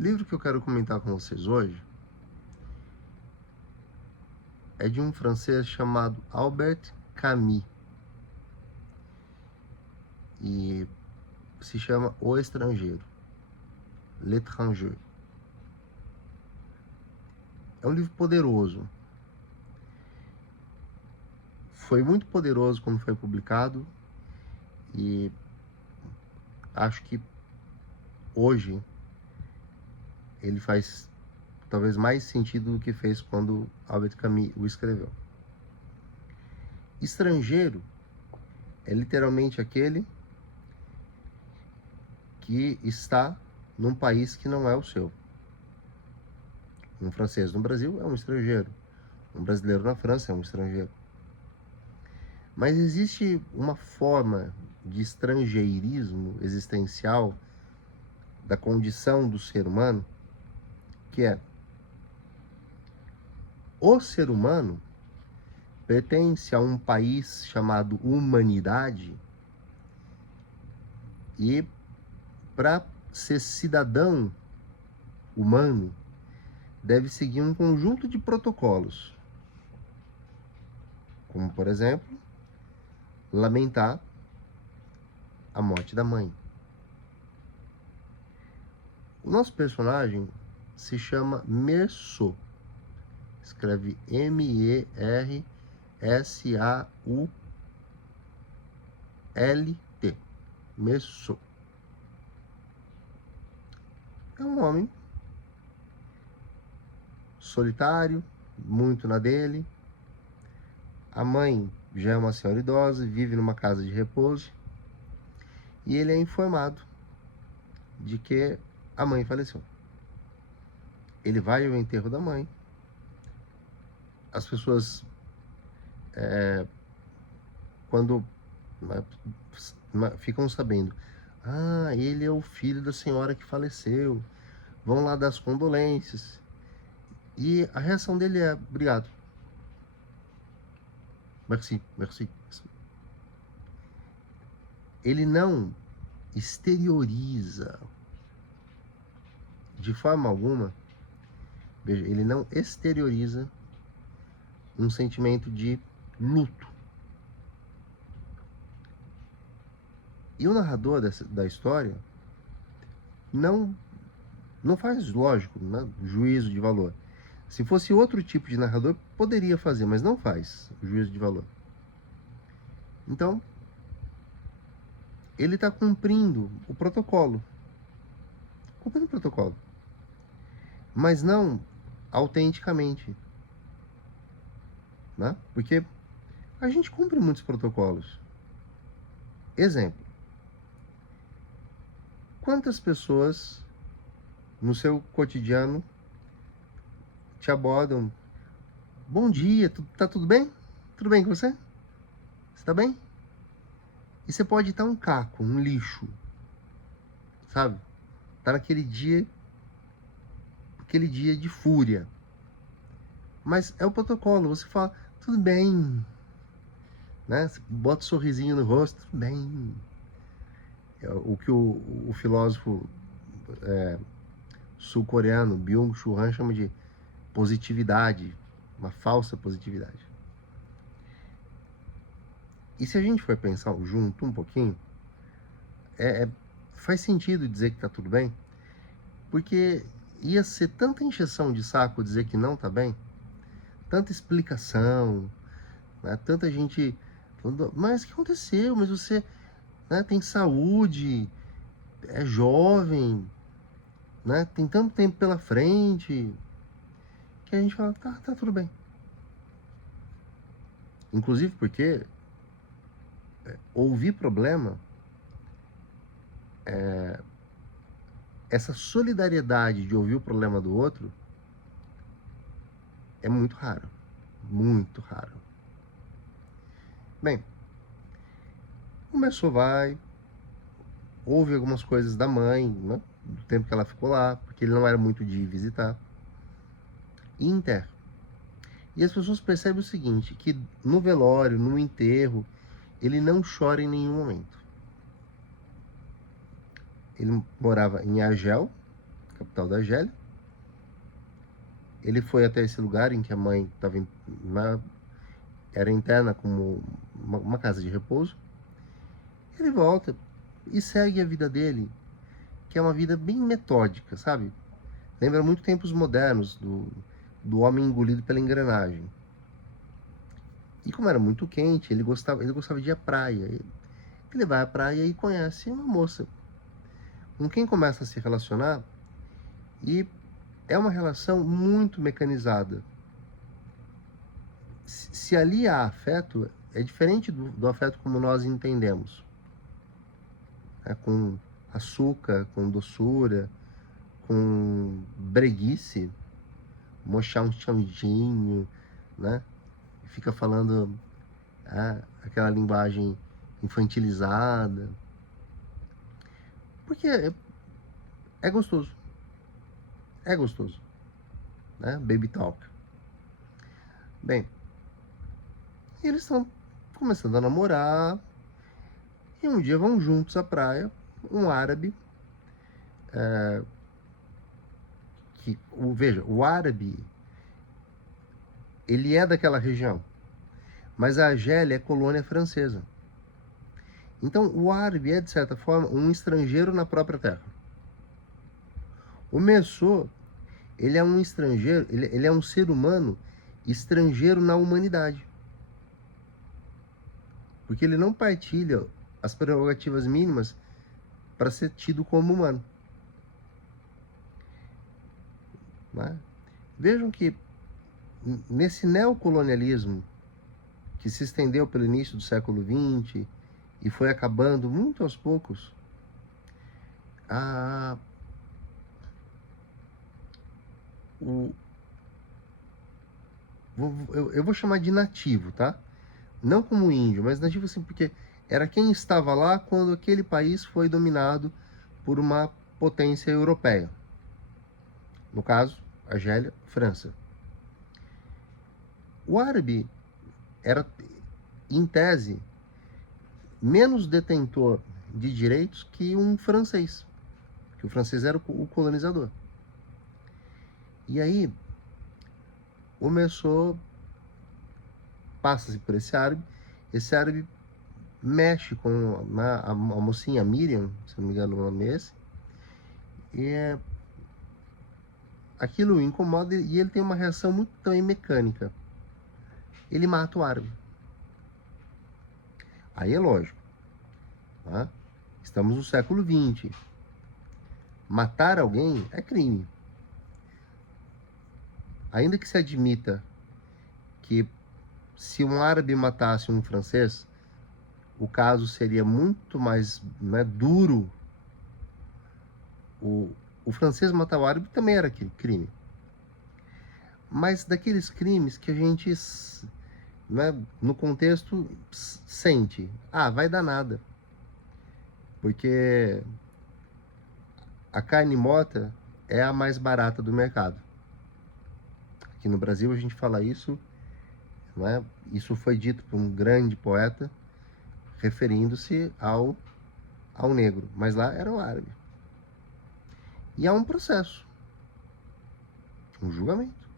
O livro que eu quero comentar com vocês hoje é de um francês chamado Albert Camus e se chama O Estrangeiro, L'Étranger. É um livro poderoso. Foi muito poderoso quando foi publicado e acho que hoje ele faz talvez mais sentido do que fez quando Albert Camus o escreveu. Estrangeiro é literalmente aquele que está num país que não é o seu. Um francês no Brasil é um estrangeiro. Um brasileiro na França é um estrangeiro. Mas existe uma forma de estrangeirismo existencial da condição do ser humano, que é: o ser humano pertence a um país chamado humanidade e para ser cidadão humano deve seguir um conjunto de protocolos, como por exemplo, lamentar a morte da mãe. O nosso personagem se chama Meursault. Escreve M-E-R-S-A-U-L-T. Meursault. É um homem solitário, muito na dele. A mãe já é uma senhora idosa, vive numa casa de repouso. E ele é informado de que a mãe faleceu. Ele vai ao enterro da mãe. As pessoas, quando ficam sabendo, ele é o filho da senhora que faleceu, vão lá dar as condolências. E a reação dele é: obrigado. Merci, merci. Ele não exterioriza de forma alguma, veja, ele não exterioriza um sentimento de luto. E o narrador da história não faz, lógico, né, juízo de valor. Se fosse outro tipo de narrador, poderia fazer, mas não faz o juízo de valor. Então, ele está cumprindo o protocolo. Cumprindo o protocolo. Mas não autenticamente. Né? Porque a gente cumpre muitos protocolos. Exemplo. Quantas pessoas no seu cotidiano te abordam: bom dia, tá tudo bem? Tudo bem com você? Você tá bem? E você pode estar um caco, um lixo, sabe? Tá naquele dia de fúria. Mas é o protocolo, você fala: tudo bem, né? Você bota um sorrisinho no rosto: tudo bem. É o que o filósofo sul-coreano Byung-Chul Han chama de positividade, uma falsa positividade. E se a gente for pensar junto um pouquinho, faz sentido dizer que tá tudo bem, porque ia ser tanta encheção de saco dizer que não tá bem, tanta explicação, né? Tanta gente falando: mas o que aconteceu? Mas você, né, tem saúde, é jovem, né, tem tanto tempo pela frente, que a gente fala: tá tudo bem. Inclusive porque ouvir problema, essa solidariedade de ouvir o problema do outro, é muito raro. Muito raro. Bem, começou, ouve algumas coisas da mãe, né, do tempo que ela ficou lá, porque ele não era muito de visitar, e enterra. E as pessoas percebem o seguinte, que no velório, no enterro, ele não chora em nenhum momento. Ele morava em Argel, capital tal da Gélia. Ele foi até esse lugar em que a mãe estava era interna como uma casa de repouso. Ele volta e segue a vida dele, que é uma vida bem metódica, sabe? Lembra muito tempos modernos, do homem engolido pela engrenagem. E como era muito quente, ele gostava de ir à praia. Ele vai à praia e conhece uma moça, com quem começa a se relacionar, e é uma relação muito mecanizada. Se ali há afeto, é diferente do afeto como nós entendemos. Com açúcar, com doçura, com breguice, mochar um chãozinho, né? Fica falando aquela linguagem infantilizada. Porque é gostoso. É gostoso. Né? Baby talk. Bem, eles estão começando a namorar. E um dia vão juntos à praia. Um árabe. Veja, o árabe, ele é daquela região. Mas a Argélia é colônia francesa. Então, o árabe é, de certa forma, um estrangeiro na própria terra. O Messô, ele é um estrangeiro, ele é um ser humano estrangeiro na humanidade. Porque ele não partilha as prerrogativas mínimas para ser tido como humano. Né? Vejam que nesse neocolonialismo que se estendeu pelo início do século XX e foi acabando muito aos poucos, eu vou chamar de nativo, tá? Não como índio, mas nativo assim, porque era quem estava lá quando aquele país foi dominado por uma potência europeia. No caso, Argélia, França. O árabe era, em tese, menos detentor de direitos que um francês, que o francês era o colonizador. E aí, começou, passa-se por esse árabe mexe com a mocinha Miriam, se não me engano o nome é esse, e aquilo o incomoda e ele tem uma reação muito também mecânica. Ele mata o árabe. Aí é lógico, tá? Estamos no século XX. Matar alguém é crime. Ainda que se admita que se um árabe matasse um francês, o caso seria muito mais, né, duro. O francês matar o árabe também era crime. Mas daqueles crimes que a gente, né, no contexto, sente. Vai dar nada. Porque a carne morta é a mais barata do mercado. Aqui no Brasil a gente fala isso, né? Isso foi dito por um grande poeta, referindo-se ao negro, mas lá era o árabe. E há um processo, um julgamento.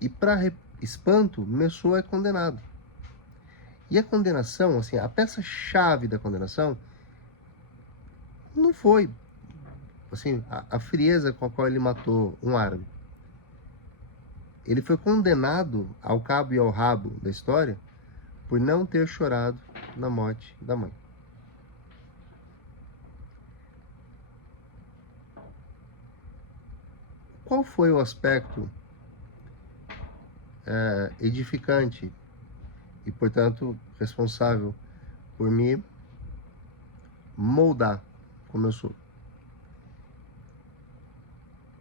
E para espanto, Messô é condenado. E a condenação, assim, a peça-chave da condenação não foi assim, a frieza com a qual ele matou um árabe. Ele foi condenado ao cabo e ao rabo da história por não ter chorado na morte da mãe. Qual foi o aspecto edificante e, portanto, responsável por me moldar como eu sou?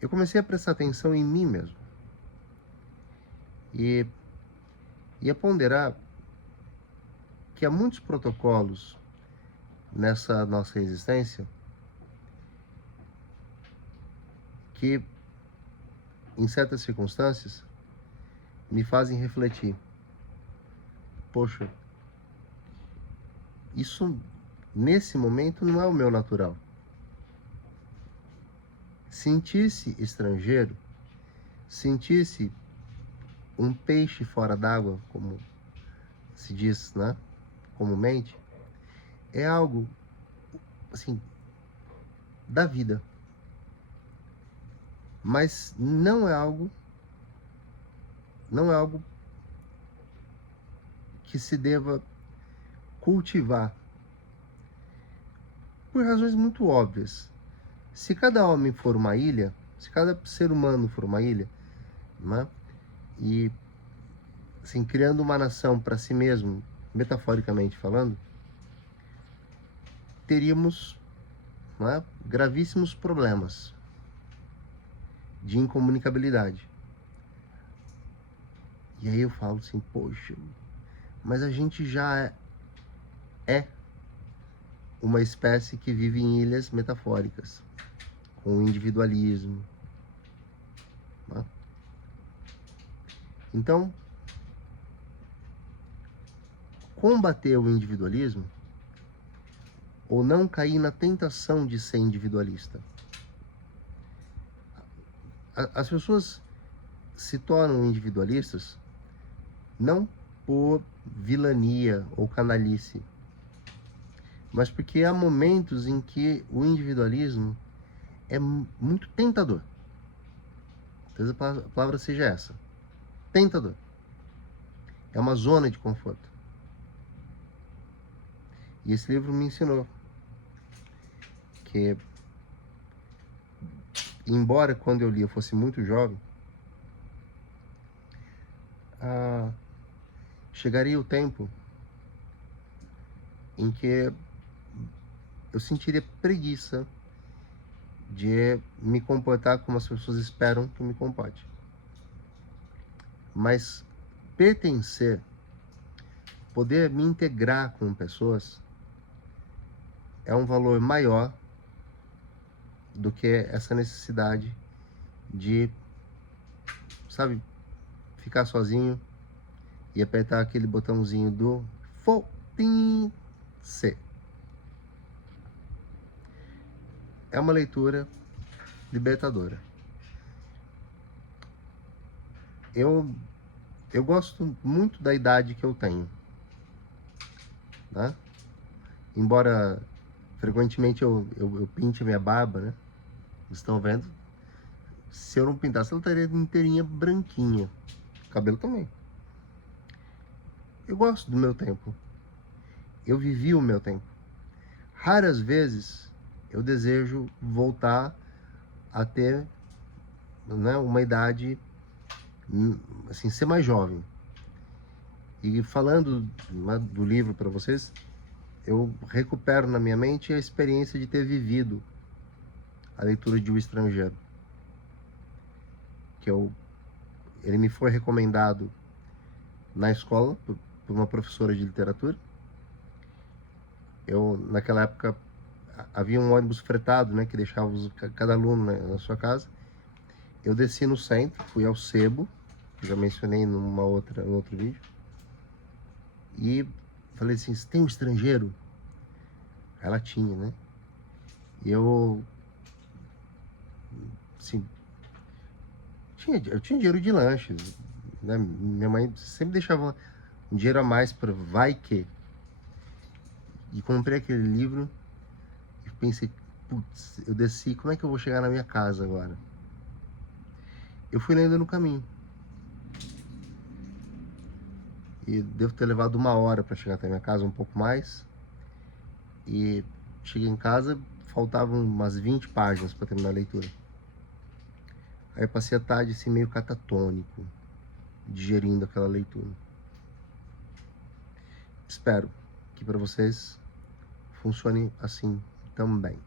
Eu comecei a prestar atenção em mim mesmo e a ponderar que há muitos protocolos nessa nossa existência que, em certas circunstâncias, me fazem refletir. Poxa, isso nesse momento não é o meu natural. sentir-se estrangeiro, sentir-se um peixe fora d'água, como se diz, né, comumente, é algo, assim, da vida. Mas não é algo que se deva cultivar, por razões muito óbvias. Se cada homem for uma ilha, se cada ser humano for uma ilha, né, e assim, criando uma nação para si mesmo, metaforicamente falando, teríamos, né, gravíssimos problemas de incomunicabilidade. E aí eu falo assim, poxa, mas a gente já é uma espécie que vive em ilhas metafóricas, com individualismo, né? Então, combater o individualismo, ou não cair na tentação de ser individualista. As pessoas se tornam individualistas não por vilania ou canalice, mas porque há momentos em que o individualismo é muito tentador. Talvez a palavra seja essa, tentador. É uma zona de conforto. E esse livro me ensinou que, embora quando eu li eu fosse muito jovem, chegaria o tempo em que eu sentiria preguiça de me comportar como as pessoas esperam que eu me comporte. Mas pertencer, poder me integrar com pessoas, é um valor maior do que essa necessidade de, sabe, ficar sozinho e apertar aquele botãozinho do foda-se. É uma leitura libertadora. Eu gosto muito da idade que eu tenho, né? Embora frequentemente eu pinte minha barba, né? Vocês estão vendo? Se eu não pintasse, ela estaria inteirinha branquinha. Cabelo também. Eu gosto do meu tempo. Eu vivi o meu tempo. Raras vezes eu desejo voltar a ter, né, uma idade, assim, ser mais jovem. E falando, né, do livro para vocês, eu recupero na minha mente a experiência de ter vivido a leitura de O Estrangeiro, que ele me foi recomendado na escola por uma professora de literatura. Naquela época, havia um ônibus fretado, né, que deixava cada aluno, né, na sua casa. Eu desci no centro, fui ao Sebo, que já mencionei num outro vídeo, e falei assim, você tem um estrangeiro? Ela tinha, né? E eu, assim, eu tinha dinheiro de lanche, né? Minha mãe sempre deixava um dinheiro a mais para vai que. E comprei aquele livro e pensei, putz, eu desci, como é que eu vou chegar na minha casa agora? Eu fui lendo no caminho. E devo ter levado 1 hora para chegar até a minha casa, um pouco mais. E cheguei em casa, faltavam umas 20 páginas para terminar a leitura. Aí eu passei a tarde assim, meio catatônico, digerindo aquela leitura. Espero que para vocês funcione assim também.